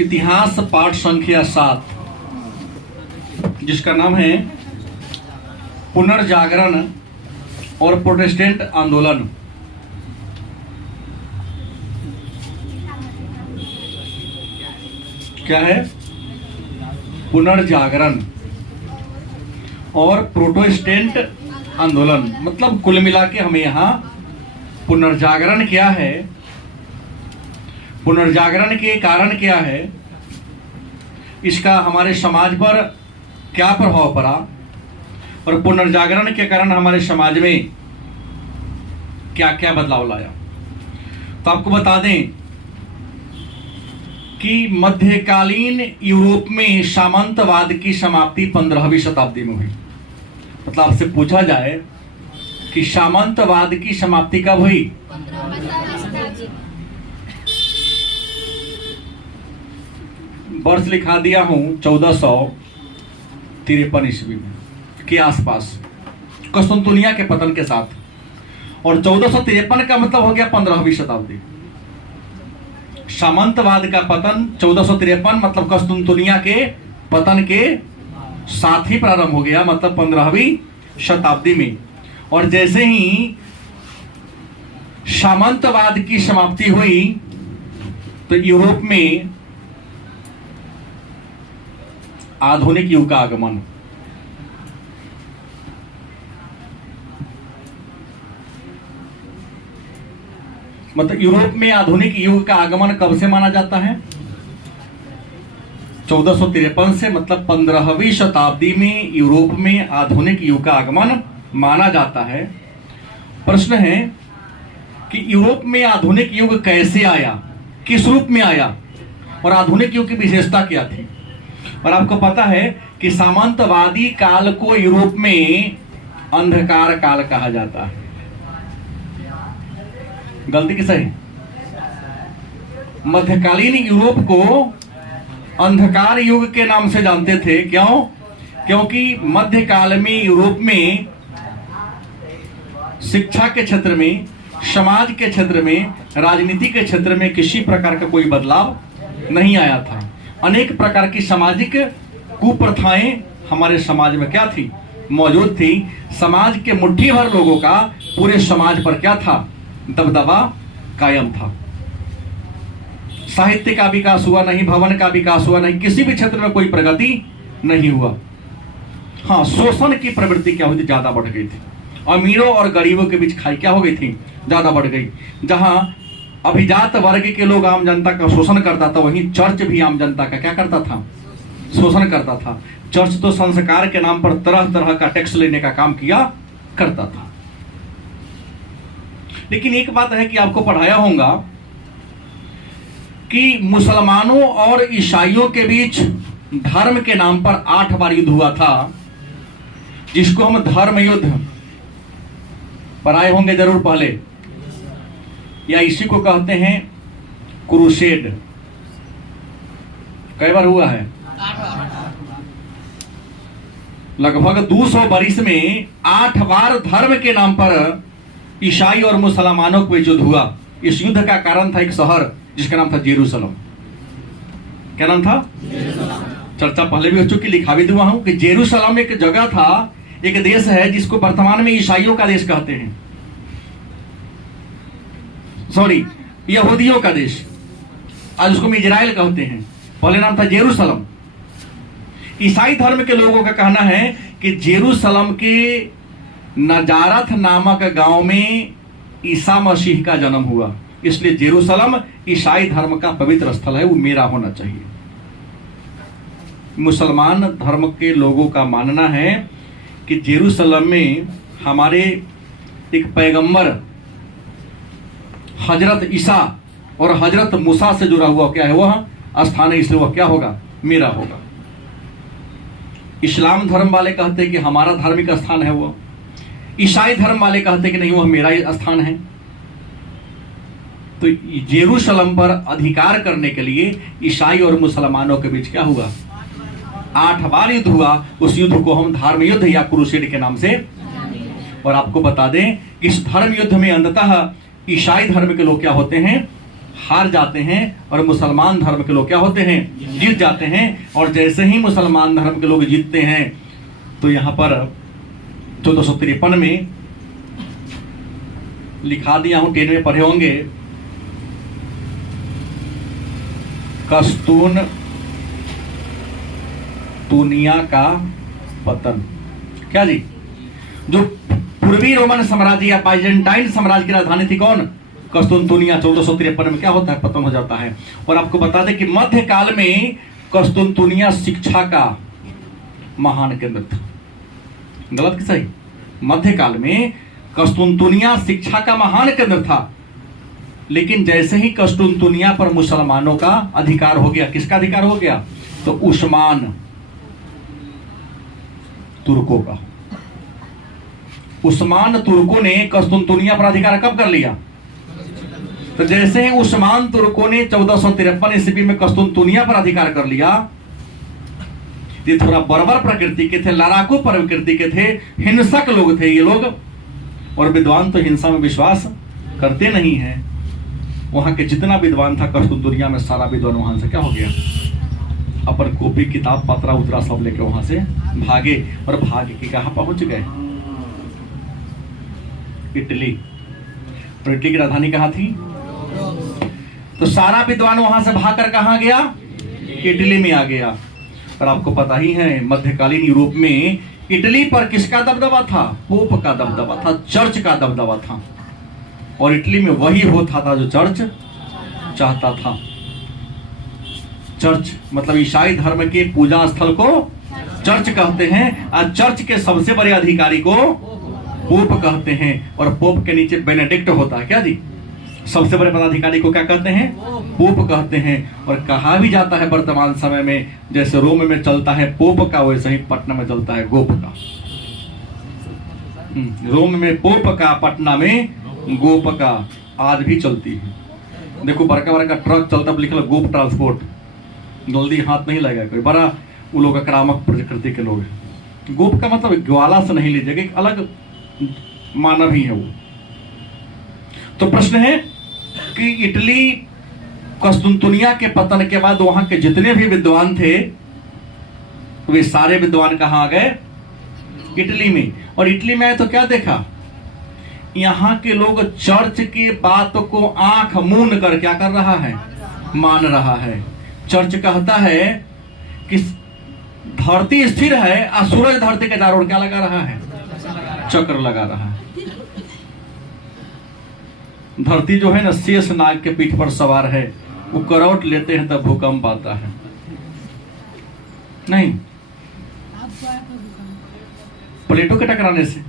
इतिहास पाठ संख्या 7, जिसका नाम है पुनर्जागरण और प्रोटेस्टेंट आंदोलन। क्या है? पुनर्जागरण और प्रोटेस्टेंट आंदोलन। मतलब कुल मिला के हमें यहां पुनर्जागरण क्या है, पुनर्जागरण के कारण क्या है, इसका हमारे समाज पर क्या प्रभाव पड़ा और पुनर्जागरण के कारण हमारे समाज में क्या क्या बदलाव लाया। तो आपको बता दें कि मध्यकालीन यूरोप में सामंतवाद की समाप्ति 15वीं शताब्दी में हुई। मतलब आपसे पूछा जाए कि सामंतवाद की समाप्ति कब हुई? वर्ष लिखा दिया हूं 1453 ईस्वी में के आसपास, कुस्तुनतुनिया के पतन के साथ। और 1453 का मतलब हो गया 15वीं शताब्दी। सामंतवाद का पतन 1453 मतलब कुस्तुनतुनिया के पतन के साथ ही प्रारंभ हो गया, मतलब 15वीं शताब्दी में। और जैसे ही सामंतवाद की समाप्ति हुई तो यूरोप में आधुनिक युग का आगमन। मतलब यूरोप में आधुनिक युग का आगमन कब से माना जाता है? 1453 से, मतलब 15वीं शताब्दी में यूरोप में आधुनिक युग का आगमन माना जाता है। प्रश्न है कि यूरोप में आधुनिक युग कैसे आया, किस रूप में आया और आधुनिक युग की विशेषता क्या थी? और आपको पता है कि सामंतवादी काल को यूरोप में अंधकार काल कहा जाता है। गलती किस है? मध्यकालीन यूरोप को अंधकार युग के नाम से जानते थे। क्यों? क्योंकि मध्यकाल में यूरोप में शिक्षा के क्षेत्र में, समाज के क्षेत्र में, राजनीति के क्षेत्र में किसी प्रकार का कोई बदलाव नहीं आया था। अनेक प्रकार की सामाजिक कुप्रथाएं हमारे समाज में क्या थी? मौजूद थी। समाज के मुट्ठी भर लोगों का पूरे समाज पर क्या था? दबदबा कायम था। साहित्य का विकास हुआ नहीं, भवन का विकास हुआ नहीं, किसी भी क्षेत्र में कोई प्रगति नहीं हुआ। हाँ, शोषण की प्रवृत्ति क्या हुई थी? ज्यादा बढ़ गई थी। अमीरों और गरीबों के बीच खाई क्या हो गई थी? ज्यादा बढ़ गई। जहां अभिजात वर्ग के लोग आम जनता का शोषण करता था, वहीं चर्च भी आम जनता का क्या करता था? शोषण करता था। चर्च तो संस्कार के नाम पर तरह तरह का टैक्स लेने का काम किया करता था। लेकिन एक बात है कि आपको पढ़ाया होगा कि मुसलमानों और ईसाइयों के बीच धर्म के नाम पर 8 बार युद्ध हुआ था, जिसको हम धर्म युद्ध पढ़ाए होंगे जरूर पहले, या इसी को कहते हैं क्रूसेड। कई बार हुआ है? लगभग 200 वर्ष में 8 बार धर्म के नाम पर ईसाई और मुसलमानों के बीच युद्ध हुआ। इस युद्ध का कारण था एक शहर जिसका नाम था जेरूसलम। क्या नाम था? चर्चा पहले भी हो चुकी, लिखा भी हुआ हूं कि जेरूसलम एक जगह था, एक देश है जिसको वर्तमान में ईसाइयों का देश कहते हैं, सॉरी यहूदियों का देश। आज उसको इजराइल कहते हैं। पहले नाम था जेरूसलम। ईसाई धर्म के लोगों का कहना है कि जेरूसलम के नजारत नामक गांव में ईसा मसीह का जन्म हुआ, इसलिए जेरूसलम ईसाई धर्म का पवित्र स्थल है, वो मेरा होना चाहिए। मुसलमान धर्म के लोगों का मानना है कि जेरूसलम में हमारे एक पैगंबर हजरत ईसा और हजरत मूसा से जुड़ा हुआ क्या है? वह स्थान है, इसलिए वह क्या होगा? मेरा होगा। इस्लाम धर्म वाले कहते हैं कि हमारा धार्मिक स्थान है वो। ईसाई धर्म वाले कहते हैं कि नहीं, वह मेरा स्थान है। तो जेरूसलम पर अधिकार करने के लिए ईसाई और मुसलमानों के बीच क्या हुआ? 8 बार युद्ध हुआ। उस युद्ध को हम धर्म युद्ध या क्रूसेड के नाम से। और आपको बता दें कि इस धर्म युद्ध में अंततः ईसाई धर्म के लोग क्या होते हैं? हार जाते हैं और मुसलमान धर्म के लोग क्या होते हैं, जीत जाते हैं। और जैसे ही मुसलमान धर्म के लोग जीतते हैं तो यहाँ पर 1453 में लिखा दिया हूं, 10 में पढ़े होंगे, कस्तूनतुनिया का पतन। क्या जी? जो पूर्वी रोमन साम्राज्य या बाइजेंटाइन साम्राज्य की राजधानी थी कौन? कस्तूनतुनिया। 1453 में क्या होता है? पतन हो जाता है। और आपको बता दें कि मध्यकाल में कस्तूनतुनिया शिक्षा का महान केंद्र था। गलत कि सही? मध्यकाल में कस्तूनतुनिया शिक्षा का महान केंद्र था, लेकिन जैसे ही कस्तूनतुनिया पर मुसलमानों का अधिकार हो गया, किसका अधिकार हो गया? तो उस्मान तुर्कों का। उस्मान तुर्कों ने कस्तूनतुनिया पर अधिकार कब कर लिया? तो जैसे ही उस्मान तुर्कों ने 1453 ईस्वी में कस्तूनतुनिया पर अधिकार कर लिया, ये थोड़ा बर्बर प्रकृति के थे, लड़ाकू प्रकृति के थे, हिंसक लोग थे ये लोग, और विद्वान तो हिंसा में विश्वास करते नहीं हैं। वहां के जितना विद्वान था कस्तूनतुनिया में, सारा विद्वान वहां से क्या हो गया? अपन कॉपी किताब पत्रा उतरा सब लेके वहां से भागे, और भाग के कहां पहुंच गए? इटली। और इटली की राजधानी कहां थी? तो सारा विद्वान वहां से भागकर कहां गया? इटली में आ गया। और आपको पता ही है मध्यकालीन यूरोप में इटली पर किसका दबदबा था? पोप का दबदबा था, चर्च का दबदबा था। और इटली में वही होता था जो चर्च चाहता था। चर्च मतलब ईसाई धर्म के पूजा स्थल को चर्च कहते हैं, और चर्च के सबसे बड़े अधिकारी को पोप कहते हैं। और पोप के नीचे बेनेडिक्ट होता है। क्या जी? सबसे बड़े पदाधिकारी को क्या कहते हैं? पोप कहते हैं। और कहा भी जाता है वर्तमान समय में जैसे रोम में चलता है पोप का, वैसे ही पटना में चलता है गोप का। रोम में पोप का, पटना में गोप का आज भी चलती है। देखो बड़का बड़का ट्रक चलता, लिखल गोप ट्रांसपोर्ट, जल्दी हाथ नहीं लगेगा कोई, बड़ा वो लोग आक्रामक प्रकृति के लोग हैं। गोप का मतलब ग्वाला से नहीं लीजिएगा, एक अलग मानव ही है वो। तो प्रश्न है कि इटली कस्तूनतुनिया के पतन के बाद वहां के जितने भी विद्वान थे वे सारे विद्वान कहां आ गए? इटली में। और इटली में आए तो क्या देखा? यहाँ के लोग चर्च की बात को आंख मूंद कर क्या कर रहा है? मान रहा है। चर्च कहता है कि धरती स्थिर है और सूरज धरती के चारों ओर क्या लगा रहा है? चक्र लगा रहा है। धरती जो है ना शेष नाग के पीठ पर सवार है, वो करवट लेते हैं तब भूकंप आता है। नहीं, प्लेटों के टकराने से।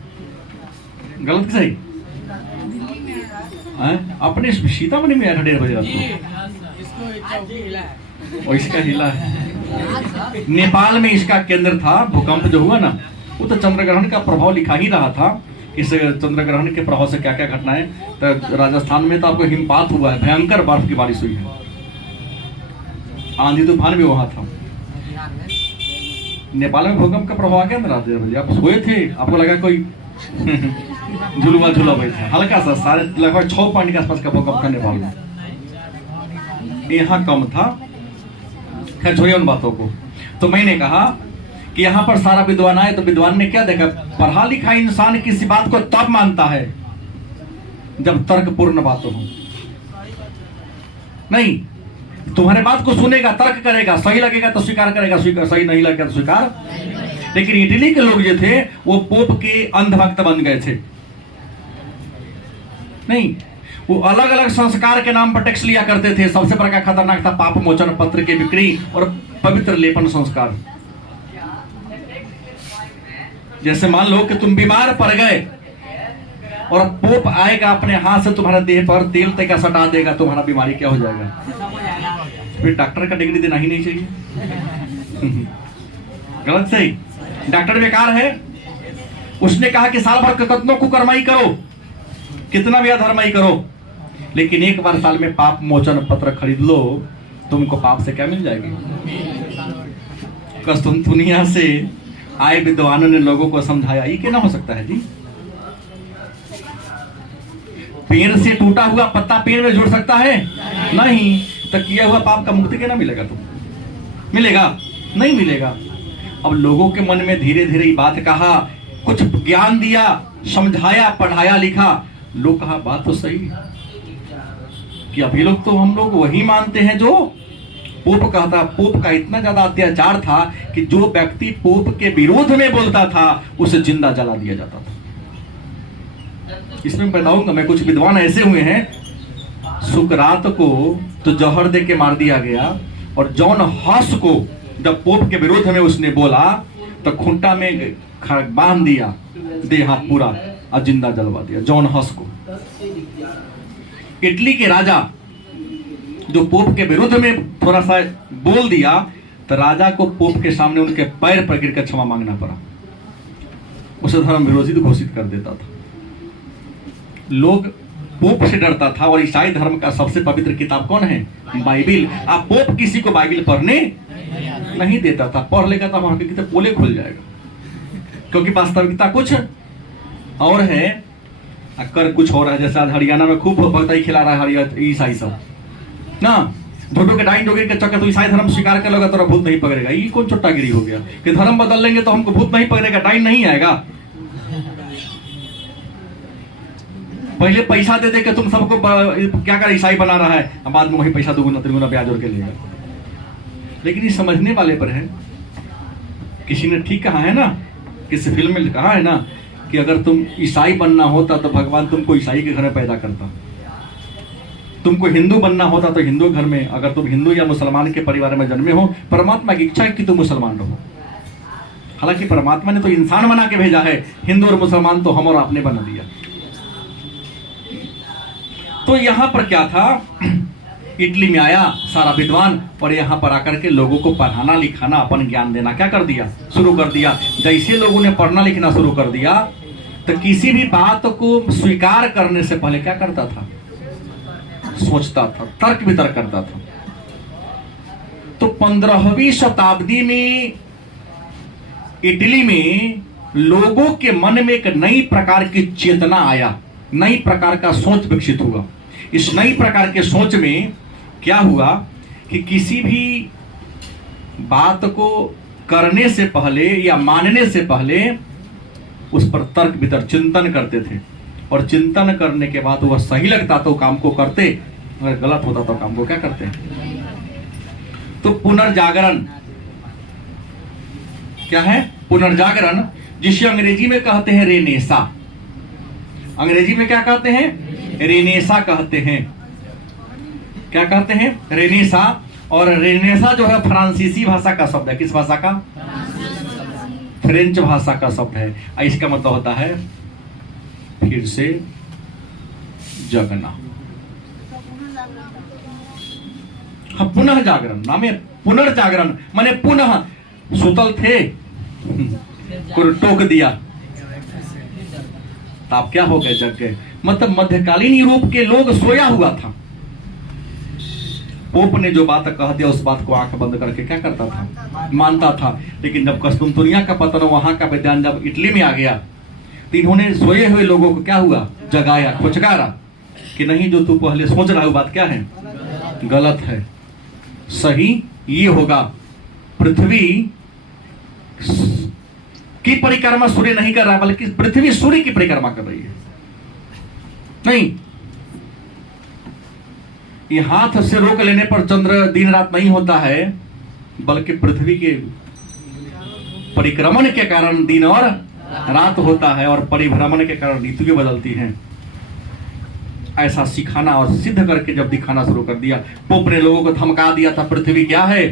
गलत कि सही? अपने सीतामढ़ी में 1:30 बजे रात को इसका हिला है। नेपाल में इसका केंद्र था। भूकंप जो हुआ ना, वो तो चंद्रग्रहण का प्रभाव लिखा ही रहा था। इस चंद्रग्रहण के प्रभाव से क्या क्या घटनाएं, तो राजस्थान में तो आपको हिमपात हुआ है, भयंकर बर्फ की बारिश हुई है, आंधी तूफान भी वहां था। नेपाल में भूकंप का प्रभाव आ गया ना रात 1:30 बजे। आप सोए थे, आपको लगा कोई झुलवा झूला हुआ था, हल्का सा, सारे लगभग 6 पॉइंट के आसपास का भूकंप था नेपाल में। यहाँ कम था। खैर छोड़िए उन बातों को। तो मैंने कहा कि यहाँ पर सारा विद्वान आए तो विद्वान ने क्या देखा? पढ़ा लिखा इंसान किसी बात को तब मानता है जब तर्कपूर्ण बात हो। नहीं, तुम्हारे बात को सुनेगा, तर्क करेगा, सही लगेगा तो स्वीकार करेगा, सही नहीं लगेगा तो स्वीकार। लेकिन इटली के लोग जो थे वो पोप के अंधभक्त बन गए थे। नहीं, वो अलग अलग संस्कार के नाम पर टैक्स लिया करते थे। सबसे बड़ा खतरनाक था पाप मोचन पत्र की बिक्री और पवित्र लेपन संस्कार। जैसे मान लो कि तुम बीमार पड़ गए और पोप आएगा अपने हाथ से तुम्हारे देह पर तेल तक सटा देगा, तुम्हारा बीमारी क्या हो जाएगा? फिर डॉक्टर का डिग्री देना ही नहीं चाहिए। गलत सही? डॉक्टर बेकार है। उसने कहा कि साल भर कितनों को कर्माई करो, कितना भी अधर्माई करो, लेकिन एक बार साल में पाप मोचन पत्र खरीद लो, तुमको पाप से क्या मिल जाएगी? कस्तूनतुनिया से आए विद्वानों ने लोगों को समझाया, ये क्या ना हो सकता है जी? पेड़ से टूटा हुआ पत्ता पेड़ में जुड़ सकता है? नहीं। तो किया हुआ पाप का मुक्ति कैसे मिलेगा? तुम मिलेगा? नहीं मिलेगा। अब लोगों के मन में धीरे धीरे ये बात कहा, कुछ ज्ञान दिया, समझाया, पढ़ाया, लिखा। लोग कहा बात तो सही है कि अभी लोग तो हम लोग वही मानते हैं जो पोप कहता। पोप का इतना ज्यादा अत्याचार था कि जो व्यक्ति पोप के विरोध में बोलता था उसे जिंदा जला दिया जाता था। इसमें बताऊंगा मैं, कुछ विद्वान ऐसे हुए हैं, सुकरात को तो जहर दे के मार दिया गया, और जॉन हस को जब पोप के विरोध में उसने बोला तो खूंटा में बांध दिया, देह हाथ पूरा, और जिंदा जलवा दिया जॉन हस को। इटली के राजा जो पोप के विरुद्ध में थोड़ा सा बोल दिया तो राजा को पोप के सामने उनके पैर पर गिरकर क्षमा मांगना पड़ा। उसे धर्म विरोधी घोषित कर देता था। लोग पोप से डरता था, और ईसाई धर्म का सबसे पवित्र किताब कौन है? बाइबिल। आप पोप किसी को बाइबिल पढ़ने नहीं देता था। पढ़ लेगा तो हमारे कितने पोले खुल जाएगा, क्योंकि वास्तविकता कुछ और है, कर कुछ और है। जैसे आज हरियाणा में खूब भक्ताई खिला रहा है ईसाई सब ना, झूठों के डाइन डोगे के चक्कर। तो ईसाई धर्म स्वीकार कर लोगा तो भूत नहीं पकड़ेगा। ये कौन चुट्टागिरी हो गया कि धर्म बदल लेंगे तो हमको भूत नहीं पकड़ेगा, डाइन नहीं आएगा। पहले पैसा दे दे के तुम सबको क्या कर ईसाई बना रहा है, अब बाद में वही पैसा दुगुना तिगुना ब्याज और के लेगा। लेकिन ये समझने वाले पर है। किसी ने ठीक कहा है ना, किसी फिल्म में कहा है ना कि अगर तुम ईसाई बनना होता तो भगवान तुमको ईसाई के घर में पैदा करता, तुमको हिंदू बनना होता तो हिंदू घर में, अगर तुम हिंदू या मुसलमान के परिवार में जन्मे हो, परमात्मा की इच्छा है कि तुम मुसलमान रहो। हालांकि परमात्मा ने तो इंसान बना के भेजा है, हिंदू और मुसलमान तो हम और आपने बना दिया। तो यहां पर क्या था, इटली में आया सारा विद्वान, और यहां पर आकर के लोगों को पढ़ाना लिखाना, अपन ज्ञान देना क्या कर दिया, शुरू कर दिया। जैसे लोगों ने पढ़ना लिखना शुरू कर दिया तो किसी भी बात को स्वीकार करने से पहले क्या करता था, सोचता था, तर्क वितर्क करता था। तो 15वीं शताब्दी में इटली में लोगों के मन में एक नई प्रकार की चेतना आया, नई प्रकार का सोच विकसित हुआ। इस नई प्रकार के सोच में क्या हुआ कि किसी भी बात को करने से पहले या मानने से पहले उस पर तर्क वितर्क चिंतन करते थे, और चिंतन करने के बाद वह सही लगता तो काम को करते, अगर गलत होता तो काम को क्या करते। तो पुनर्जागरण क्या है? पुनर्जागरण, जिसे अंग्रेजी में कहते हैं रेनेसा। अंग्रेजी में क्या कहते हैं? रेनेसा कहते हैं। क्या कहते हैं? रेनेसा। और रेनेसा जो है फ्रांसीसी भाषा का शब्द है। किस भाषा का? फ्रेंच भाषा का शब्द है। इसका मतलब होता है फिर से जगना। हाँ, पुनः जागरण नाम है। पुनर्जागरण माने पुनः, सुतल थे टोक दिया तो आप क्या हो गए, जग गए। मतलब मध्यकालीन यूरोप के लोग सोया हुआ था। पोप ने जो बात कह दिया उस बात को आंख बंद करके क्या करता था, मानता था। लेकिन जब कस्तुनतुनिया का पतन, वहां का विद्वान जब इटली में आ गया तो इन्होंने सोए हुए लोगों को क्या हुआ, जगाया, खुचकारा कि नहीं, जो तू पहले सोच रहा है वो बात क्या है, गलत है। सही ये होगा, पृथ्वी की परिक्रमा सूर्य नहीं कर रहा, बल्कि पृथ्वी सूर्य की परिक्रमा कर रही है। नहीं, ये हाथ से रोक लेने पर चंद्र दिन रात नहीं होता है, बल्कि पृथ्वी के परिक्रमण के कारण दिन और रात होता है, और परिभ्रमण के कारण ऋतुएं बदलती हैं। ऐसा सिखाना और सिद्ध करके जब दिखाना शुरू कर दिया, पोप ने लोगों को धमका दिया था, पृथ्वी क्या है,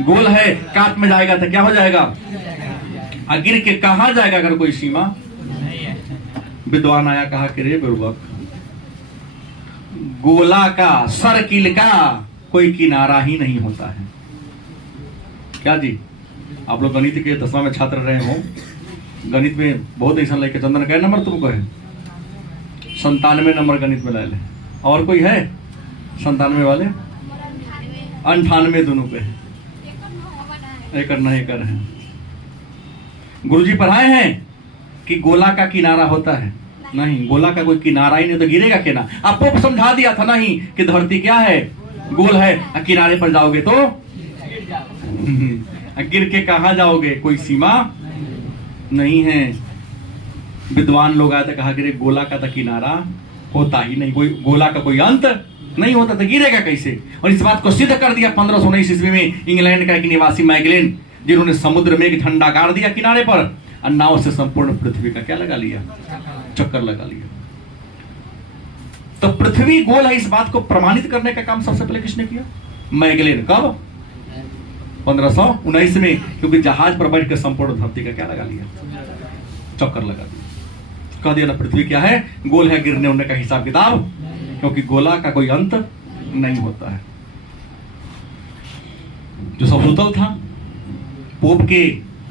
गोल है, काट में जाएगा तो क्या हो जाएगा, गिर के कहा जाएगा अगर कोई सीमा। विद्वान आया, कहा कि रे बुर्बक, गोला का, सर्किल का कोई किनारा ही नहीं होता है। क्या जी, आप लोग गणित के 10वां में छात्र रहे हो, गणित में बहुत ऐसा लेके, चंदन क्या नंबर तुमको है? 97 नंबर गणित में ले ले। और कोई है 97 वाले? 98 दोनों पे है, एकड़ न एकड़ है। गुरुजी पढ़ाए हैं कि गोला का किनारा होता है, नहीं, गोला का कोई किनारा ही नहीं तो गिरेगा क्या ना। अब पोप समझा दिया था नहीं कि धरती क्या है, गोल है, किनारे पर जाओगे तो गिर के कहां जाओगे, कोई सीमा नहीं है। विद्वान लोग आए थे, कहा कि गोला का तो किनारा होता ही नहीं, कोई गोला का कोई अंत नहीं होता, तो गिरेगा कैसे। और इस बात को सिद्ध कर दिया 1519 ईस्वी में इंग्लैंड का एक निवासी मैगलेन, जिन्होंने समुद्र में एक झंडा गाड़ दिया किनारे पर और नाव से संपूर्ण पृथ्वी का क्या लगा लिया, चक्कर लगा लिया। तो पृथ्वी गोल है, इस बात को प्रमाणित करने का काम सबसे पहले किसने किया, मैगलेन। कब, 1519 में, क्योंकि जहाज पर बैठ कर संपूर्ण धरती का क्या लगा लिया, चक्कर लगा दिया। कह दिया ना पृथ्वी क्या है, गोल है, गिरने उड़ने का हिसाब किताब, क्योंकि गोला का कोई अंत नहीं होता है। जो सफुतल था, पोप के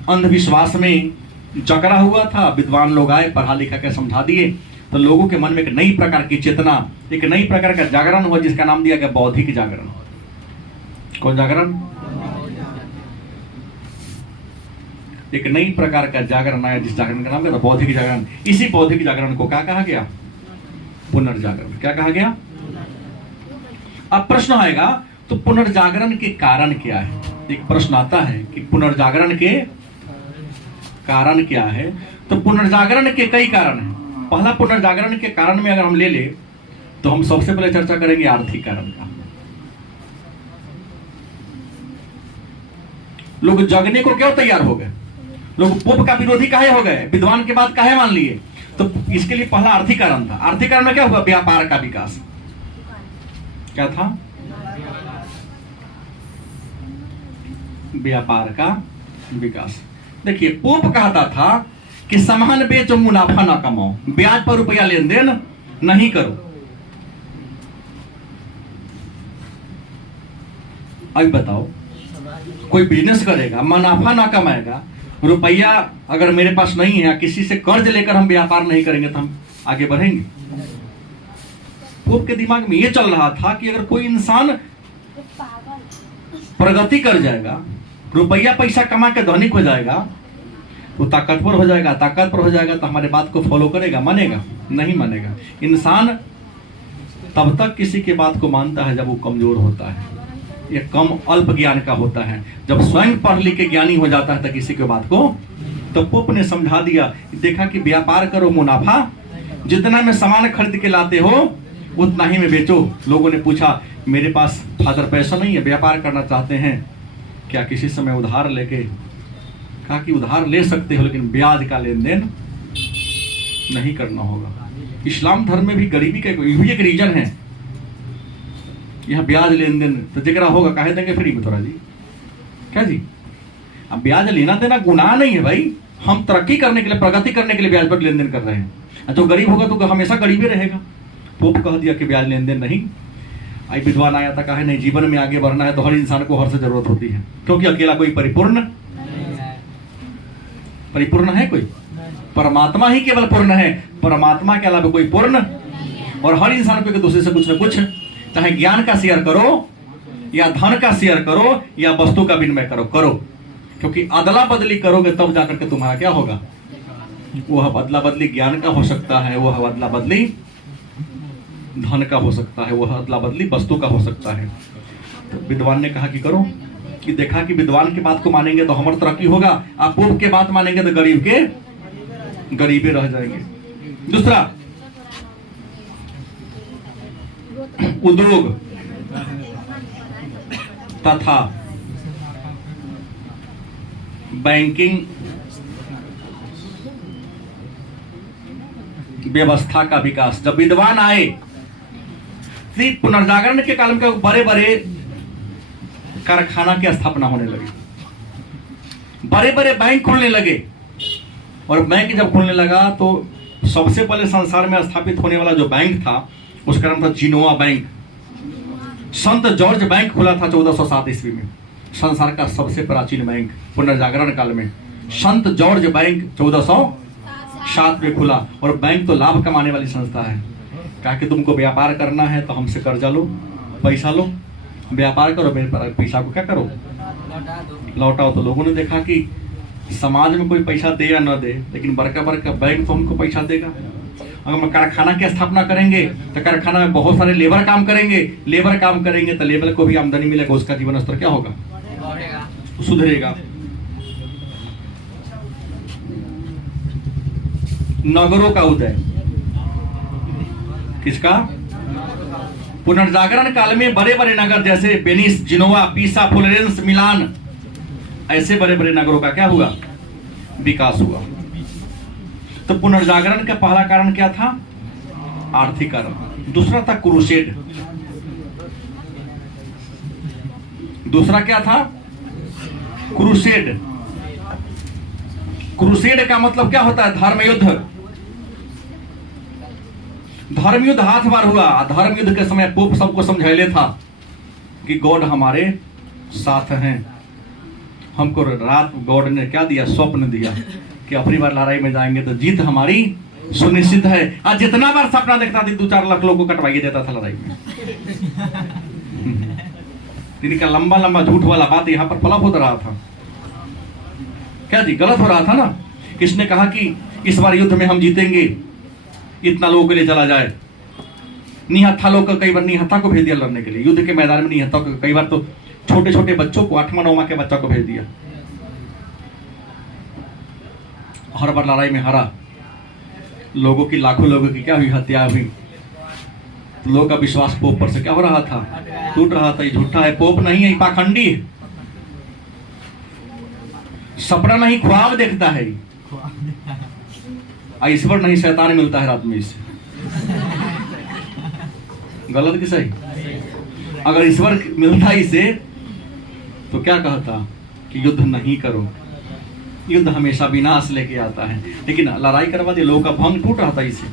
अंधविश्वास में जकड़ा हुआ था, विद्वान लोग आए, पढ़ा लिखा के समझा दिए, तो लोगों के मन में एक नई प्रकार की चेतना, एक नई प्रकार का जागरण हुआ, जिसका नाम दिया गया बौद्धिक जागरण। कौन जागरण, एक नई प्रकार का जागरण आया, जिस जागरण का नाम क्या था, बौद्धिक जागरण। इसी बौद्धिक जागरण को क्या कहा गया, पुनर्जागरण। क्या कहा गया। अब प्रश्न आएगा, तो पुनर्जागरण के कारण क्या है। एक प्रश्न आता है कि पुनर्जागरण के कारण क्या है। तो पुनर्जागरण के कई कारण हैं। पहला, पुनर्जागरण के कारण में अगर हम ले ले तो हम सबसे पहले चर्चा करेंगे आर्थिक कारण का। लोग जगने को क्यों तैयार हो गए, लोग पोप का विरोधी काहे हो गए, विद्वान के बाद काहे मान लिए। तो इसके लिए पहला आर्थिक कारण था। आर्थिक कारण में क्या हुआ, व्यापार का विकास। क्या था, व्यापार का विकास। देखिए, पोप कहता था कि सामान बेचो, मुनाफा ना कमाओ, ब्याज पर रुपया लेन देन नहीं करो। अब बताओ, कोई बिजनेस करेगा, मुनाफा ना कमाएगा, रुपया अगर मेरे पास नहीं है, किसी से कर्ज लेकर हम व्यापार नहीं करेंगे तो हम आगे बढ़ेंगे। पोप के दिमाग में यह चल रहा था कि अगर कोई इंसान प्रगति कर जाएगा, रुपया पैसा कमा के धनिक हो जाएगा, वो ताकतवर हो जाएगा, ताकतवर हो जाएगा तो हमारे बात को फॉलो करेगा, मानेगा नहीं मानेगा। इंसान तब तक किसी के बात को मानता है जब वो कमजोर होता है, ये कम अल्प ज्ञान का होता है। जब स्वयं पढ़ लिख के ज्ञानी हो जाता है तो किसी के बात को, तो पोप ने समझा दिया, देखा कि व्यापार करो, मुनाफा जितना में सामान खरीद के लाते हो उतना ही में बेचो। लोगों ने पूछा, मेरे पास फादर पैसा नहीं है, व्यापार करना चाहते हैं, क्या किसी समय उधार लेके। कहा कि उधार ले सकते हो लेकिन ब्याज का लेन देन नहीं करना होगा। इस्लाम धर्म में भी गरीबी का एक रीजन है, यहाँ ब्याज लेन देन तो जिक्र होगा, काहे देंगे फ्री में थोड़ा जी, क्या जी। अब ब्याज लेना देना गुनाह नहीं है भाई, हम तरक्की करने के लिए, प्रगति करने के लिए ब्याज पर लेन देन कर रहे हैं। तो गरीब होगा तो हमेशा गरीब ही रहेगा। पोप कह दिया कि ब्याज लेन देन नहीं। आई विद्वान आया था, कहा नहीं, जीवन में आगे बढ़ना है तो हर इंसान को हर से जरूरत होती है, क्योंकि अकेला कोई परिपूर्ण है कोई, परमात्मा ही केवल पूर्ण है, परमात्मा के अलावा कोई पूर्ण। और हर इंसान को एक दूसरे से कुछ न कुछ, चाहे ज्ञान का शेयर करो या धन का शेयर करो या वस्तु का विनिमय करो, क्योंकि अदला बदली करोगे तब जाकर के तुम्हारा क्या होगा। वह अदला बदली ज्ञान का हो सकता है, वह अदला बदली धन का हो सकता है, वह अदला बदली वस्तु का हो सकता है। तो विद्वान ने कहा कि करो, कि देखा कि विद्वान की बात को मानेंगे तो हमारी तरक्की होगा, आप पोप के बात मानेंगे तो गरीब के गरीबी रह जाएंगे। दूसरा, उद्योग तथा बैंकिंग व्यवस्था का विकास। जब विद्वान आए, पुनर्जागरण के काल में बड़े बड़े कारखाना की स्थापना होने लगी, बड़े बड़े बैंक खुलने लगे। और बैंक जब खुलने लगा तो सबसे पहले संसार में स्थापित होने वाला जो बैंक था उसका नाम था जिनोआ बैंक। संत जॉर्ज बैंक खुला था 1407 ईस्वी में, संसार का सबसे प्राचीन बैंक। पुनर्जागरण काल में संत जॉर्ज बैंक 1407 में खुला। और बैंक तो लाभ कमाने वाली संस्था है। कहा कि तुमको व्यापार करना है तो हमसे कर्जा लो, पैसा लो, व्यापार करो, मेरे पैसा को क्या करो, लौटाओ। तो लोगों ने देखा कि समाज में कोई पैसा दे या न दे, लेकिन बड़का बड़का बैंक तो हमको पैसा देगा। अगर हम कारखाना की स्थापना करेंगे तो कारखाना में बहुत सारे लेबर काम करेंगे, लेबर काम करेंगे तो लेबर को भी आमदनी मिलेगा, उसका जीवन स्तर क्या होगा, सुधरेगा। नगरों का उदय, किसका? पुनर्जागरण काल में बड़े बड़े नगर जैसे वेनिस, जिनोवा, पीसा, फ्लोरेंस, मिलान, ऐसे बड़े बड़े नगरों का क्या हुआ, विकास हुआ। तो पुनर्जागरण का पहला कारण क्या था? आर्थिक कारण। दूसरा था क्रूसेड। दूसरा क्या था? क्रूसेड। क्रूसेड का मतलब क्या होता है? धर्म युद्ध। धर्म युद्ध हाथ बार हुआ। धर्म युद्ध के समय पोप सबको समझाइले था कि गॉड हमारे साथ हैं। हमको रात गॉड ने क्या दिया? स्वप्न दिया कि अपनी बार लड़ाई में जाएंगे तो जीत हमारी सुनिश्चित है। आज जितना बार सपना देखता थी 2-4 लाख लोगों को कटवाइए देता था लड़ाई में। इनका लंबा लंबा झूठ वाला बात यहाँ पर फ्लॉप हो रहा था। क्या जी, गलत हो रहा था ना। किसने कहा कि इस बार युद्ध में हम जीतेंगे, इतना लोगों के लिए चला जाए। निहत्था लोग को कई बार निहत्था को भेज दिया लड़ने के लिए युद्ध के मैदान में। निहत्था को कई बार तो छोटे छोटे बच्चों को 8वां-9वां के बच्चों को भेज दिया। हर बार लड़ाई में हरा। लोगों की, लाखों लोगों की क्या हुई? हत्या हुई। तो लोगों का विश्वास पोप पर से क्या हो रहा था? टूट रहा था। ये झूठा है, पोप नहीं है, पाखंडी है। सपना नहीं ख्वाब देखता है। ईश्वर नहीं, शैतान मिलता है रात में इससे। गलत कि सही? अगर ईश्वर मिलता इसे तो क्या कहता कि युद्ध नहीं करो। युद्ध हमेशा विनाश लेके आता है, लेकिन लड़ाई करवा दे। लोगों का भंग टूट रहा था इससे।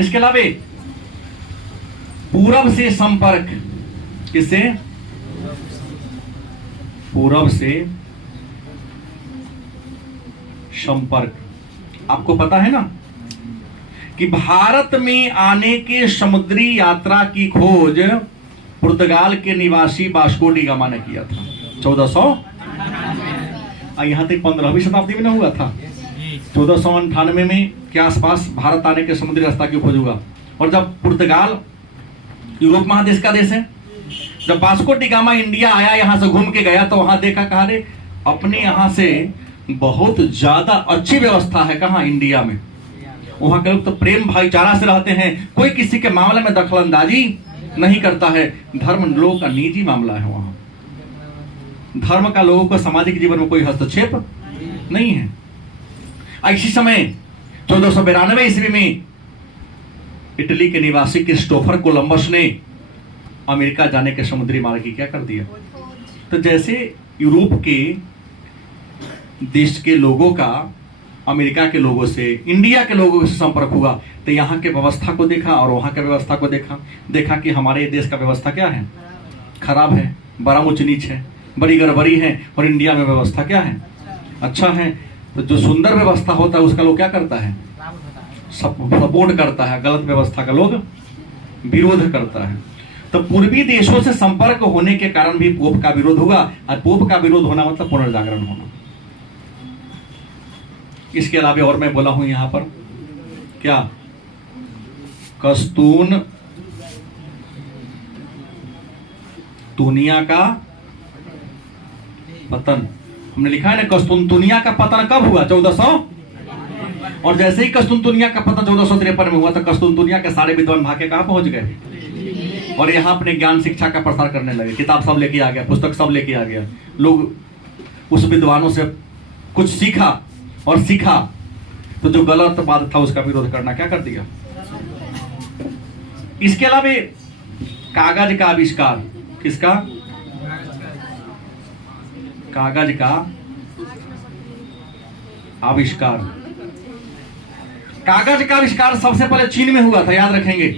इसके अलावा पूरब से संपर्क, किससे? पूरब से संपर्क। आपको पता है ना कि भारत में आने के समुद्री यात्रा की खोज पुर्तगाल के निवासी वास्को डी गामा ने किया था 1400। यहाँ तक 15वीं शताब्दी में न हुआ था। 1498 में के आसपास भारत आने के समुद्री रास्ता की खोज हुआ। और जब पुर्तगाल यूरोप महादेश का देश है, जब वास्को डी गामा इंडिया आया, यहाँ से घूम के गया तो वहां देखा, कहा रे अपने यहाँ से बहुत ज्यादा अच्छी व्यवस्था है। कहाँ? इंडिया में। वहां के लोग तो प्रेम भाईचारा से रहते हैं, कोई किसी के मामले में दखलंदाजी नहीं करता है। धर्म लोगों का निजी मामला है। वहां धर्म का लोगों को सामाजिक जीवन में कोई हस्तक्षेप नहीं है। इसी समय 1492 ईस्वी में इटली के निवासी क्रिस्टोफर कोलंबस ने अमेरिका जाने के समुद्री मार्ग की क्या कर दिया। तो जैसे यूरोप के देश के लोगों का अमेरिका के लोगों से, इंडिया के लोगों से संपर्क हुआ, तो यहाँ के व्यवस्था को देखा और वहाँ के व्यवस्था को देखा कि हमारे देश का व्यवस्था क्या है? खराब है, बड़ा ऊंच नीच है, बड़ी गड़बड़ी है। और इंडिया में व्यवस्था क्या है? अच्छा है। तो जो सुंदर व्यवस्था होता है उसका लोग क्या करता है? सपोर्ट करता है। गलत व्यवस्था का लोग विरोध करता है। तो पूर्वी देशों से संपर्क होने के कारण भी पोप का विरोध हुआ। और पोप का विरोध होना मतलब पुनर्जागरण होना। इसके अलावा और मैं बोला हूं यहां पर क्या? कस्तूनतुनिया का पतन। हमने लिखा है ना, कस्तूनतुनिया का पतन कब हुआ? 1400। और जैसे ही कस्तूनतुनिया का पतन 1453 में हुआ तो कस्तूनतुनिया के सारे विद्वान भाग के कहां पहुंच गए? और यहाँ अपने ज्ञान शिक्षा का प्रसार करने लगे। किताब सब लेके आ गया, पुस्तक सब लेके आ गया। लोग उस विद्वानों से कुछ सीखा और सीखा, तो जो गलत बात था उसका विरोध करना क्या कर दिया। इसके अलावा कागज का आविष्कार। किसका? कागज का आविष्कार। कागज का आविष्कार सबसे पहले चीन में हुआ था, याद रखेंगे।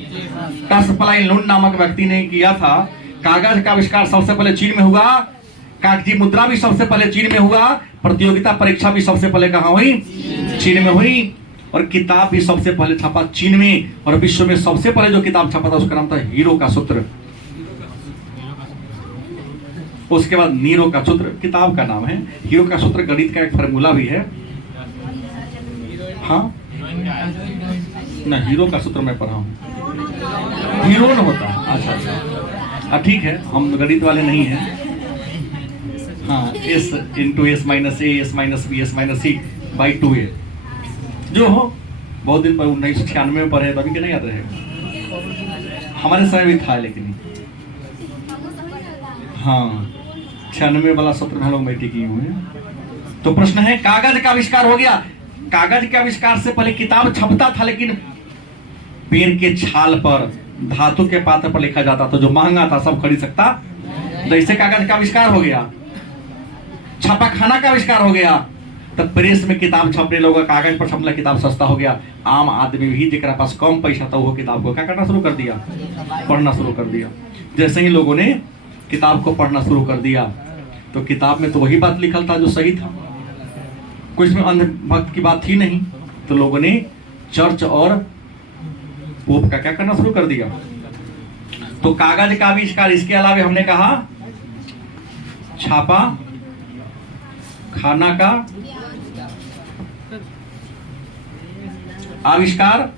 टसप्लाई लुन नामक व्यक्ति ने किया था। कागज का आविष्कार सबसे पहले चीन में हुआ। कागजी मुद्रा भी सबसे पहले चीन में हुआ। प्रतियोगिता परीक्षा भी सबसे पहले कहां हुई? चीन में हुई। और किताब भी सबसे पहले छपा चीन में। और विश्व में सबसे पहले जो किताब छपा था उसका नाम था हीरो का सूत्र। उसके बाद नीरो का सूत्र किताब का नाम है। हीरो का सूत्र गणित का एक फार्मूला भी है। हाँ, ना हीरो का सूत्र मैं पढ़ा हूँ, हीरोन होता है। अच्छा अच्छा, ठीक है, हम गणित वाले नहीं हैं। हाँ, S into S minus A S minus B S minus C by 2a जो हो। बहुत दिन पर 1996 में पढ़े, तभी के नहीं याद रहेगा। हमारे समय भी था, लेकिन हाँ 96 वाला सत्र में हम लोग बैठी किए हुए हैं। तो प्रश्न है, कागज का आविष्कार हो गया। कागज के आविष्कार से पहले किताब छपता था, लेकिन पेड़ के छाल पर, धातु के पात्र पर लिखा जाता था, जो महंगा था, सब खरीद सकता। तो इससे कागज का आविष्कार हो गया। छापाखाना का आविष्कार हो गया, तब प्रेस में किताब छपने लगा, कागज पर छपने किताब सस्ता हो गया। आम आदमी भी जेकरा पास कम पैसा था, वो किताब को क्या करना शुरू कर दिया, पढ़ना शुरू कर दिया। जैसे ही लोगों ने किताब को पढ़ना शुरू कर दिया, तो किताब में तो वही बात लिखल था जो सही था, कुछ में अंधभक्त की बात थी नहीं। तो लोगों ने चर्च और पोप का क्या करना शुरू कर दिया। तो कागज का आविष्कार, इसके अलावा हमने कहा छापा खाना का आविष्कार,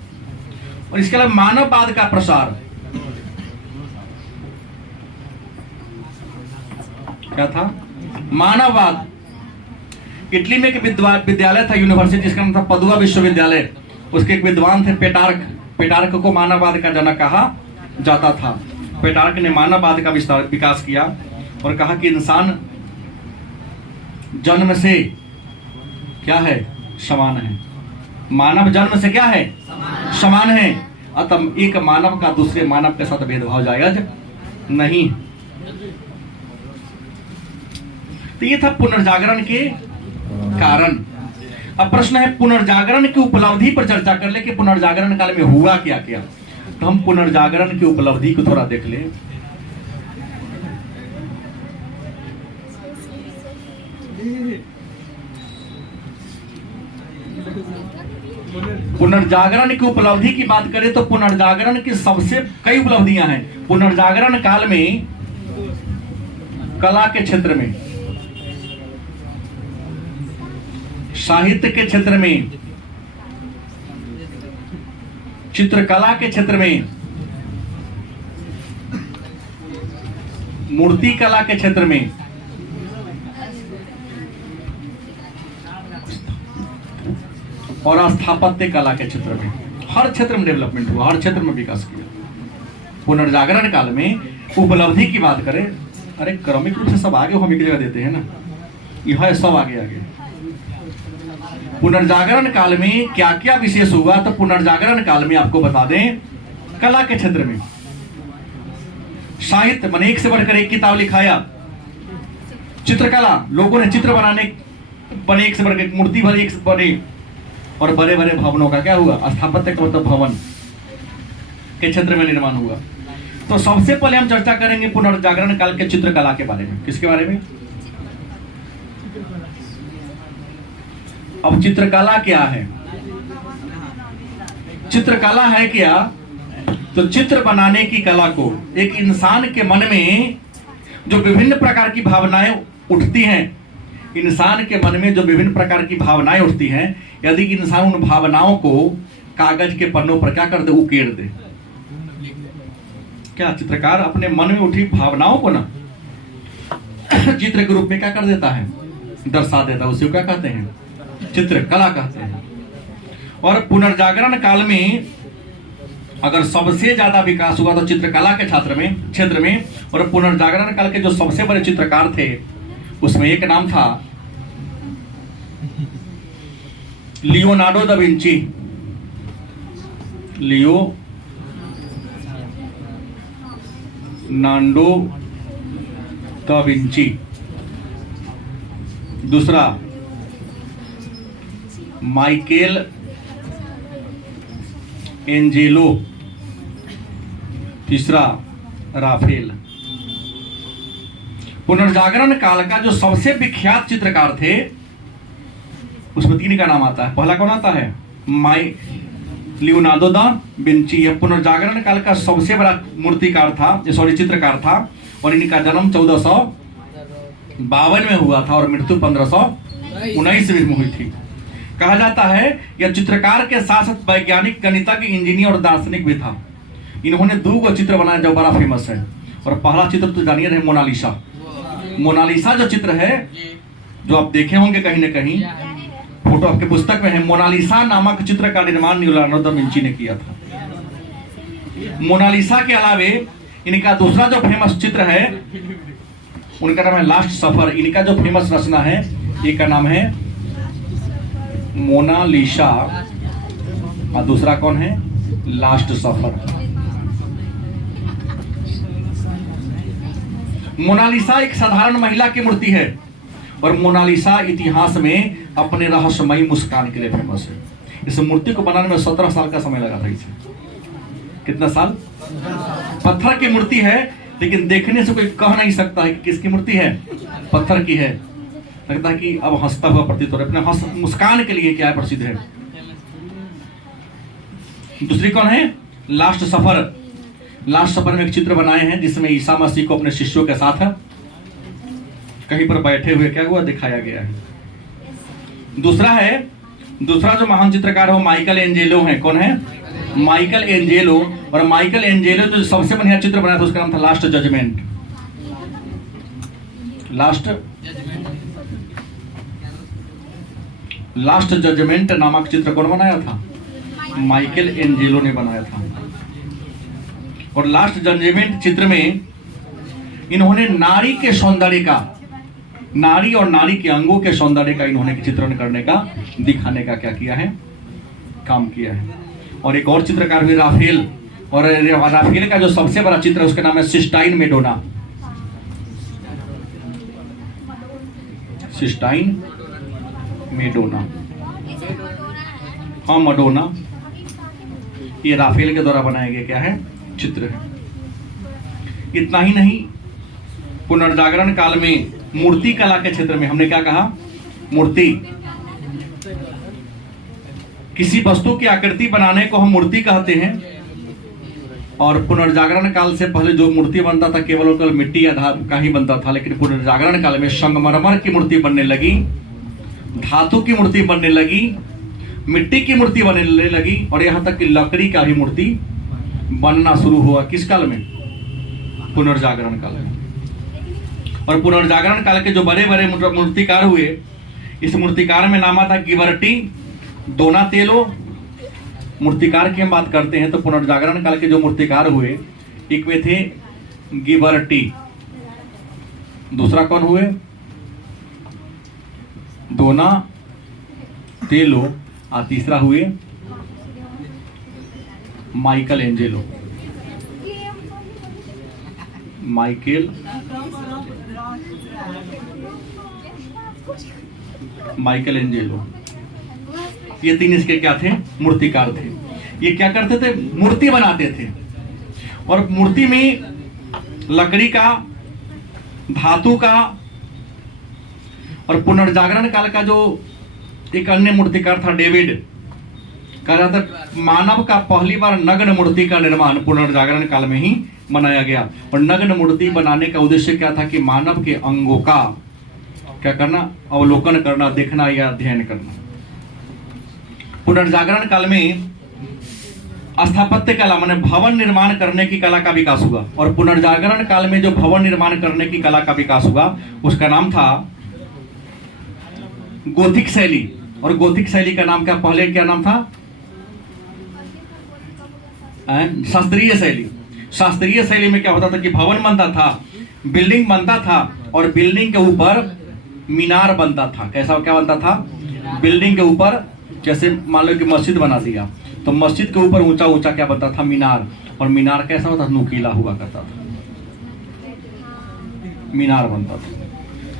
और इसके अलावा मानववाद का प्रसार। क्या था? मानववाद। इटली में एक विद्यालय था, यूनिवर्सिटी, जिसका नाम था पदुआ विश्वविद्यालय। उसके एक विद्वान थे पेटार्क। पेटार्क को मानववाद का जनक कहा जाता था। पेटार्क ने मानववाद का विकास किया और कहा कि इंसान जन्म से क्या है, समान है। मानव जन्म से क्या है, समान है। अतः एक मानव का दूसरे मानव के साथ भेदभाव जायज नहीं। तो ये था पुनर्जागरण के कारण। अब प्रश्न है, पुनर्जागरण की उपलब्धि पर चर्चा कर ले कि पुनर्जागरण काल में हुआ क्या क्या। तो हम पुनर्जागरण की उपलब्धि को थोड़ा देख ले। पुनर्जागरण की उपलब्धि की बात करें तो पुनर्जागरण की सबसे कई उपलब्धियां हैं। पुनर्जागरण काल में कला के क्षेत्र में, साहित्य के क्षेत्र में, चित्रकला के क्षेत्र में, मूर्ति कला के क्षेत्र में, और स्थापत्य कला के क्षेत्र में, हर क्षेत्र में डेवलपमेंट हुआ, हर क्षेत्र में विकास किया। पुनर्जागरण काल में उपलब्धि की बात करें, अरे क्रमिक रूप से सब आगे हम एक जगह देते हैं ना, यह सब आगे आगे। पुनर्जागरण काल में क्या क्या विशेष हुआ, तो पुनर्जागरण काल में आपको बता दें, कला के क्षेत्र में, साहित्य मैंने एक से बढ़कर एक किताब लिखाया। चित्रकला, लोगों ने चित्र बने एक से बढ़कर मूर्ति भले एक से बने। और बड़े बड़े भवनों का क्या हुआ, स्थापत्य का मतलब भवन के क्षेत्र में निर्माण हुआ। तो सबसे पहले हम चर्चा करेंगे पुनर्जागरण काल के चित्रकला के बारे में। किसके बारे में? अब चित्रकला क्या है? चित्रकला है क्या? तो चित्र बनाने की कला को, एक इंसान के मन में जो विभिन्न प्रकार की भावनाएं उठती हैं, इंसान के मन में जो विभिन्न प्रकार की भावनाएं उठती हैं, यदि इंसान उन भावनाओं को कागज के पन्नों पर क्या कर दे, उकेर दे। क्या चित्रकार अपने मन में उठी भावनाओं को ना चित्र के रूप में क्या कर देता है, दर्शा देता है। उसे क्या कहते हैं, चित्रकला कहते हैं। और पुनर्जागरण काल में अगर सबसे ज्यादा विकास हुआ तो चित्रकला के क्षेत्र में। और पुनर्जागरण काल के जो सबसे बड़े चित्रकार थे, उसमें एक नाम था Leonardo da Vinci. Leonardo da Vinci. दूसरा माइकेल एंजेलो। तीसरा राफेल। पुनर्जागरण काल का जो सबसे विख्यात चित्रकार थे, उसमें तीन का नाम आता है। पहला कौन आता है, लियोनार्डो दा विंची। यह पुनर्जागरण काल का सबसे बड़ा मूर्तिकार था, चित्रकार था। और इनका जन्म 1452 में हुआ था और मृत्यु 1519 में हुई थी। कहा जाता है यह चित्रकार के साथ साथ वैज्ञानिक, गणितज्ञ, इंजीनियर और दार्शनिक भी था। इन्होंने 2 चित्र बनाए जो बड़ा फेमस है। और पहला चित्र तो जानिए रहे मोनालिसा। मोनालिसा जो चित्र है, जो आप देखे होंगे कहीं ना कहीं, फोटो आपके पुस्तक में है। मोनालिसा नामक चित्र का निर्माण लियोनार्डो दा विंची ने किया था। मोनालिसा के अलावे इनका दूसरा जो फेमस चित्र है उनका नाम है लास्ट सफर। इनका जो फेमस रचना है एक का नाम है मोनालिसा और दूसरा कौन है, लास्ट सफर। मोनालिसा एक साधारण महिला की मूर्ति है और मोनालिसा इतिहास में अपने रहस्यमयी मुस्कान के लिए फेमस है। इस मूर्ति को बनाने में 17 साल का समय लगा था इसे। कितना साल? पत्थर की मूर्ति है, लेकिन देखने से कोई कह नहीं सकता है कि किसकी मूर्ति है, पत्थर की है। लगता है कि अब हंसता हुआ प्रतीत हो रहा है, अपने मुस्कान के लिए क्या प्रसिद्ध है। दूसरी कौन है, लास्ट सफर। लास्ट सफर में एक चित्र बनाए हैं जिसमें ईसा मसीह को अपने शिष्यों के साथ कहीं पर बैठे हुए क्या हुआ दिखाया गया है। दूसरा जो महान चित्रकार है वो माइकल एंजेलो है। कौन है? Michael Angelo. और माइकल एंजेलो जो सबसे बढ़िया चित्र बनाया था उसका नाम था लास्ट जजमेंट। लास्ट जजमेंट नामक चित्र कौन बनाया था? माइकल एंजेलो ने बनाया था। और लास्ट जजमेंट चित्र में इन्होंने नारी के सौंदर्य का, नारी और नारी के अंगों के सौंदर्य का इन्होंने चित्रण करने का, दिखाने का क्या किया है, काम किया है। और एक और चित्रकार भी राफेल। और राफेल का जो सबसे बड़ा चित्र है उसका नाम है सिस्टाइन मेडोना। सिस्टाइन मेडोना, हाँ मडोना। ये राफेल के द्वारा बनाया गया क्या है, चित्र है। इतना ही नहीं, पुनर्जागरण काल में मूर्ति कला के क्षेत्र में हमने क्या कहा, मूर्ति, किसी वस्तु की आकृति बनाने को हम मूर्ति कहते हैं। और पुनर्जागरण काल से पहले जो मूर्ति बनता था केवल मिट्टी या धातु का ही बनता था, लेकिन पुनर्जागरण काल में संगमरमर की मूर्ति बनने लगी, धातु की मूर्ति बनने लगी, मिट्टी की मूर्ति बनने लगी, और यहाँ तक कि लकड़ी का ही मूर्ति बनना शुरू हुआ। किस काल में? पुनर्जागरण काल में। और पुनर्जागरण काल के जो बड़े बड़े मूर्तिकार हुए, इस मूर्तिकार में नाम था गिबर्टी डोनातेलो। मूर्तिकार की हम बात करते हैं तो पुनर्जागरण काल के जो मूर्तिकार हुए एक में थे गिबर्टी, दूसरा कौन हुए, डोनातेलो, और तीसरा हुए माइकल एंजेलो। माइकल एंजेलो, ये 3 इसके क्या थे, मूर्तिकार थे। ये क्या करते थे, मूर्ति बनाते थे। और मूर्ति में लकड़ी का, धातु का, और पुनर्जागरण काल का जो एक अन्य मूर्तिकार था डेविड, कहा जाता है मानव का पहली बार नग्न मूर्ति का निर्माण पुनर्जागरण काल में ही बनाया गया। और नग्न मूर्ति बनाने का उद्देश्य क्या था कि मानव के अंगों का क्या करना, अवलोकन करना, देखना या अध्ययन करना। पुनर्जागरण काल में स्थापत्य कला माने भवन निर्माण करने की कला का विकास हुआ। और पुनर्जागरण काल में जो भवन निर्माण करने की कला का विकास हुआ उसका नाम था गोथिक शैली। और गोथिक शैली का नाम क्या, पहले क्या नाम था, शास्त्रीय शैली। शास्त्रीय शैली में क्या होता था कि भवन बनता था, बिल्डिंग बनता था, और बिल्डिंग के ऊपर मीनार बनता था। कैसा क्या बनता था, बिल्डिंग के ऊपर, जैसे मान लो कि मस्जिद बना दिया तो मस्जिद के ऊपर ऊंचा ऊंचा क्या बनता था, मीनार। और मीनार कैसा होता था, नुकीला हुआ करता था, मीनार बनता था।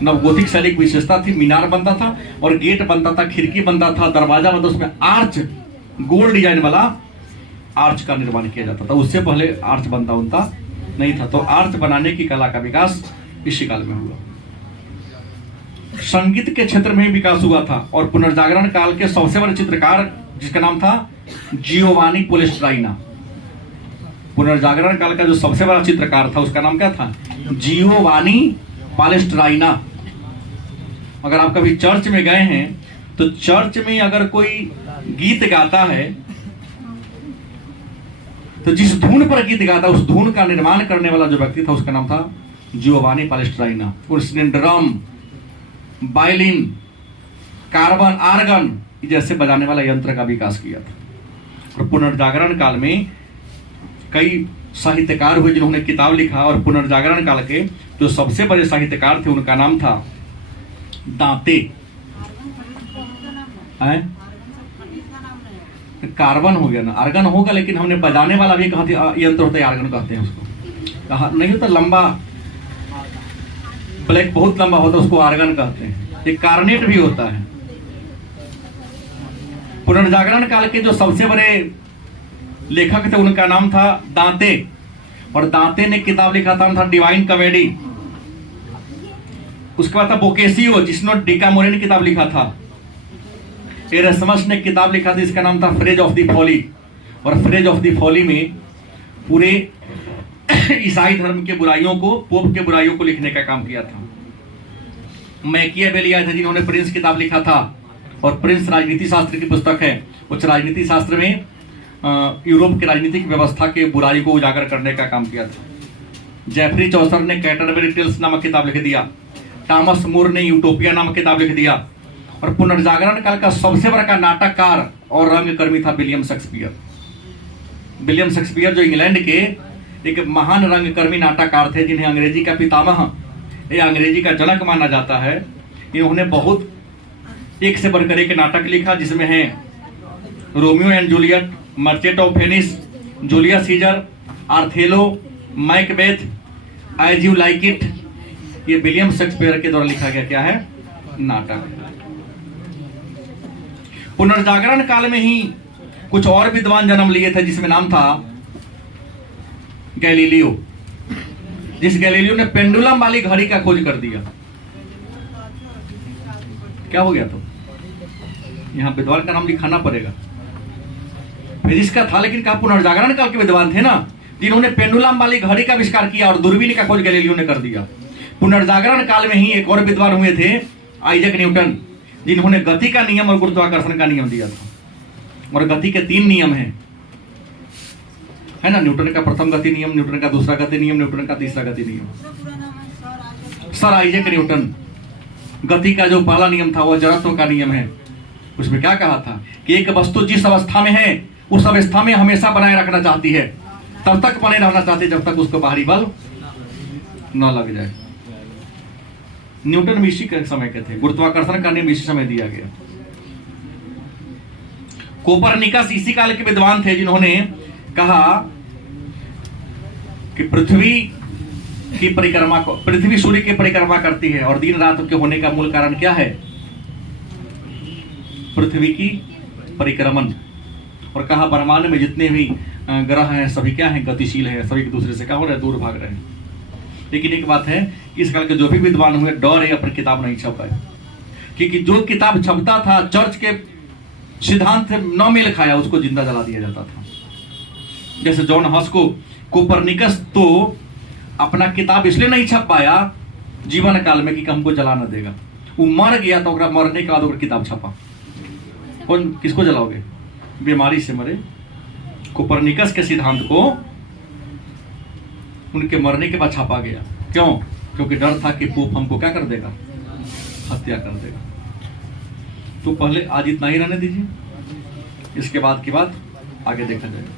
नवगोथिक शैली की विशेषता थी, मीनार बनता था और गेट बनता था, खिड़की बनता था, दरवाजा बनता, उसमें आर्च, गोल डिजाइन वाला आर्च का निर्माण किया जाता था। उससे पहले आर्च बनता नहीं था। तो आर्च बनाने की कला का विकास इसी काल में हुआ। संगीत के क्षेत्र में विकास हुआ था। और पुनर्जागरण काल के सबसे बड़े चित्रकार जिसका नाम था जियोवानी पोलेस्ट्राइना। पुनर्जागरण काल का जो सबसे बड़ा चित्रकार था उसका नाम क्या था, जियोवानी पालेस्ट्राइना। अगर आप कभी चर्च में गए हैं तो चर्च में अगर कोई गीत गाता है तो जिस धुन पर गीत गाता उस धुन का निर्माण करने वाला जो व्यक्ति था उसका नाम था जियोवानी पालेस्ट्राइना। उसने ड्रम, वायलिन, कार्बन, आर्गन जैसे बजाने वाला यंत्र का विकास किया था। और पुनर्जागरण काल में कई साहित्यकार हुए जिन्होंने किताब लिखा, और पुनर्जागरण काल के जो सबसे बड़े साहित्यकार थे उनका नाम था दांते। कार्बन हो गया ना, आर्गन होगा, लेकिन हमने बजाने वाला भी कहा यंत्र होता है, आर्गन कहते हैं उसको। कहा नहीं होता लंबा, ब्लैक बहुत लंबा होता है उसको आर्गन कहते हैं। एक कार्नेट भी होता है। पुनर्जागरण काल के जो सबसे बड़े लेखक थे उनका नाम था दांते, और दांते ने किताब लिखा था डिवाइन कॉमेडी। उसके बाद था बोकेसियो जिसने डिकामोरेन किताब लिखा था। एरसमस ने किताब लिखा था, इसका नाम था फ्रेज ऑफ द फॉली। और फ्रेज ऑफ द फॉली में पूरे ईसाई धर्म के बुराइयों को, पोप के बुराइयों को लिखने का काम किया था। मैकियावेली आए थे जिन्होंने प्रिंस किताब लिखा था, और प्रिंस राजनीति शास्त्र की पुस्तक है। उस राजनीति शास्त्र में यूरोप की राजनीतिक व्यवस्था के बुराई को उजागर करने का काम किया था। जेफरी चौसर ने कैटरबरी टेल्स नामक किताब लिख दिया। टॉमस मूर ने यूटोपिया नामक किताब लिख दिया। और पुनर्जागरण काल का सबसे बड़ा नाटककार और रंगकर्मी था विलियम शेक्सपियर। विलियम शेक्सपियर जो इंग्लैंड के एक महान रंगकर्मी नाटककार थे, जिन्हें अंग्रेजी का पितामह या अंग्रेजी का जनक माना जाता है। इन्होंने बहुत एक से बढ़कर एक नाटक लिखा, जिसमें है Romeo and Juliet, Merchant of Venice, Julius Caesar, Othello, Macbeth, as you like it. ये विलियम शेक्सपियर के द्वारा लिखा गया क्या है, नाटक। पुनर्जागरण काल में ही कुछ और विद्वान जन्म लिए थे, जिसमें नाम था गैलीलियो। जिस गैलीलियो ने पेंडुलम वाली घड़ी का खोज कर दिया। क्या हो गया? तो यहां विद्वान का नाम लिखाना पड़ेगा। फिजिक्स का था, लेकिन कहा पुनर्जागरण काल के विद्वान थे ना, जिन्होंने पेंडुलम वाली घड़ी का आविष्कार किया, और दूरबीन का खोज गैलीलियो ने कर दिया। पुनर्जागरण काल में ही एक और विद्वान हुए थे, आइजैक न्यूटन, जिन्होंने गति का नियम और गुरुत्वाकर्षण का नियम दिया था। और गति के 3 नियम है ना, न्यूटन का प्रथम गति नियम, न्यूटन का दूसरा गति नियम, न्यूटन का तीसरा गति नियम। Sir Isaac Newton. गति का जो पहला नियम था वह जड़त्व का नियम है। उसमें क्या कहा था कि एक वस्तु जिस अवस्था में है उस अवस्था में हमेशा बनाए रखना चाहती है, तब तक बने रहना चाहती है जब तक उसको बाहरी बल न लग जाए। न्यूटन भी इसी के समय के थे। गुरुत्वाकर्षण का नियम इसी समय दिया गया। कोपरनिकस इसी काल के विद्वान थे, जिन्होंने कहा कि पृथ्वी सूर्य की परिक्रमा करती है, और दिन रात के होने का मूल कारण क्या है, पृथ्वी की परिक्रमण। और कहा ब्रह्मांड में जितने भी ग्रह हैं सभी क्या हैं, गतिशील हैं, सभी एक दूसरे से क्या हो रहे हैं, दूर भाग रहे हैं। लेकिन एक बात है, इस काल के जो भी विद्वान हुए डर है अपनी किताब नहीं छप पाए, क्योंकि जो किताब छपता था चर्च के सिद्धांत से न मेल खाया उसको जिंदा जला दिया जाता था। जैसे जॉन हस को कोपरनिकस तो अपना किताब इसलिए नहीं छप पाया जीवन काल में कि हमको जला न देगा। वो मर गया तो मरने के बाद किताब छपा। कौन किसको जलाओगे? बीमारी से मरे कोपरनिकस के सिद्धांत को उनके मरने के बाद छापा गया। क्यों? क्योंकि डर था कि पोप हमको क्या कर देगा, हत्या कर देगा। तो पहले आज इतना ही रहने दीजिए, इसके बाद की बात आगे देखा जाएगा।